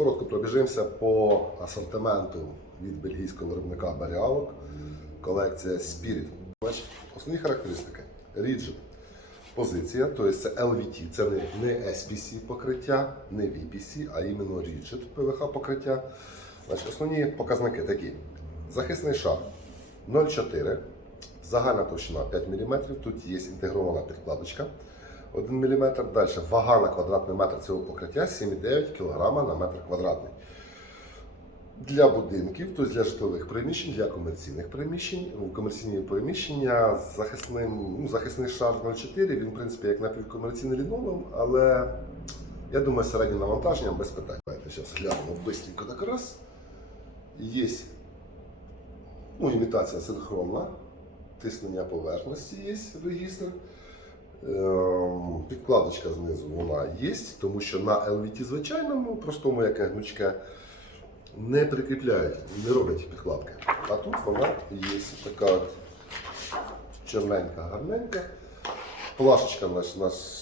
Коротко пробіжимося по асортименту від бельгійського виробника Баріалок. Колекція Spirit. Основні характеристики. Rigid. Позиція, тобто це LVT, це не, не SPC покриття, не VPC, а іменно Rigid PVH покриття. Значить, основні показники такі. Захисний шар 0,4, загальна товщина 5 мм, тут є інтегрована підкладочка 1 мм. Далі вага на квадратний метр цього покриття 7,9 кг на метр квадратний. Для будинків, тобто для житлових приміщень, для комерційних приміщень. Комерційні приміщення з захисним, ну, захисний шар 0,4, він, в принципі, як напівкомерційний лінолеум, але я думаю, середнє навантаження без питань. Давайте зараз глянемо быстренько так раз. Є ну, імітація синхронна, тиснення поверхності є регістр. Ем, Підкладочка знизу вона є, тому що на LVT звичайному, простому, як гнучке, не прикріпляють, не роблять підкладки. А тут вона є така от чорненька, гарненька. Плашечка,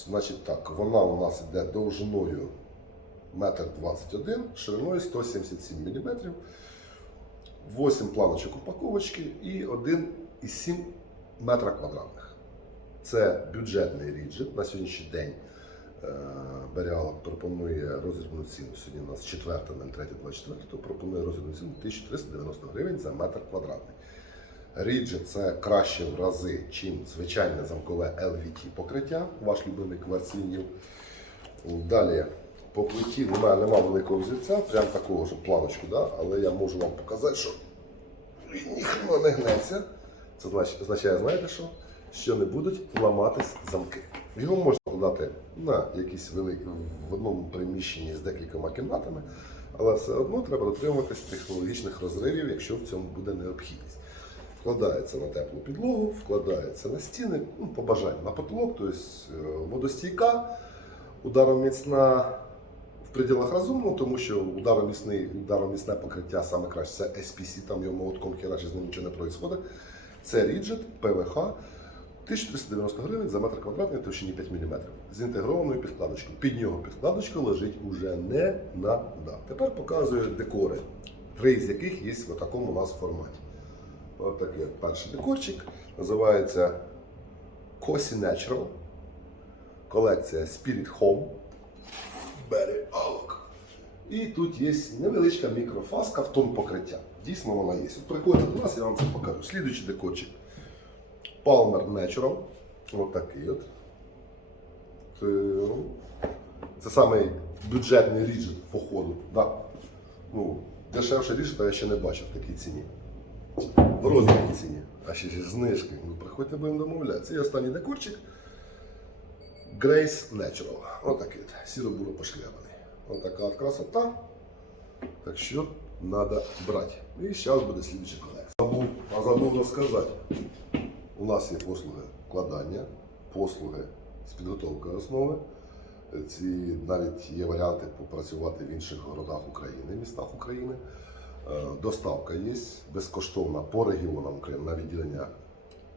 значить так, вона у нас йде довжиною 1,21 м, шириною 177 мм. 8 планочок упаковочки і 1,7 метра квадратних. Це бюджетний ріджит. На сьогоднішній день е, Беріалок пропонує розрібну ціну. Сьогодні у нас 4 4.03.24, то пропонує розрібну ціну 1390 гривень за метр квадратний. Ріджит це краще в рази, чим звичайне замкове LVT покриття, ваш любимий кварцинів. Далі по плиті в немає великого взірця, прям такого ж планочку, да? але я можу вам показати, що ніхрена не гнеться. Це означає, знаєте що? Що не будуть ламатись замки. Його можна подати на якісь великі в одному приміщенні з декількома кімнатами, але все одно треба дотримуватись технологічних розривів, якщо в цьому буде необхідність. Вкладається на теплу підлогу, вкладається на стіни, ну, по бажанню, на потолок, тобто водостійка, удароміцна в пределах розумного, тому що ударомісний, ударомісне покриття саме краще це SPC, там його молотком хірач з ним нічого не відбувається. Це Rigid, ПВХ, 1390 гривень за метр квадратний товщині 5 мм з інтегрованою підкладочкою. Під нього підкладочка лежить уже не надо. Тепер показую декори, три з яких є в такому у нас форматі. Ось такий перший декорчик. Називається Cosi Natural. Колекція Spirit Home. Бере Алок. І тут є невеличка мікрофаска в тон покриття. Дійсно вона є. Приходьте до нас, я вам це покажу. Слідуючий декорчик. Palmer Natural. Ось такий от. Це, ну, самий бюджетний ріджит по. Да. Ну, дешевше ріджита я ще не бачив в такій ціні. В розмірній ціні. А ще зі знижки. Ну, приходьте, будемо домовлятися. І останній декорчик. Grace Natural. Отакий от. Сіро-буро пошкрябаний. Отака от красота. Так що треба брати. І зараз буде слідча колекція. Забув, а забув розказати. У нас є послуги вкладання, послуги з підготовкою основи. Ці навіть є варіанти попрацювати в інших городах України, містах України. Е, Доставка є безкоштовна по регіонам України на відділення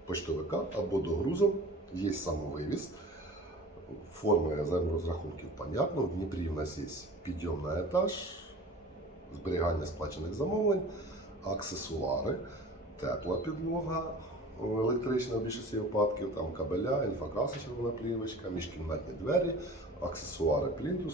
почтовика або до грузом. Є самовивіз. Форми резервних понятно. В Дніпрі в нас є підйом на етаж, зберігання сплачених замовлень, аксесуари, тепла підлога, електрична в більшості випадків, там кабеля, інфокраса червона плівочка, міжкімнатні двері, аксесуари плінтус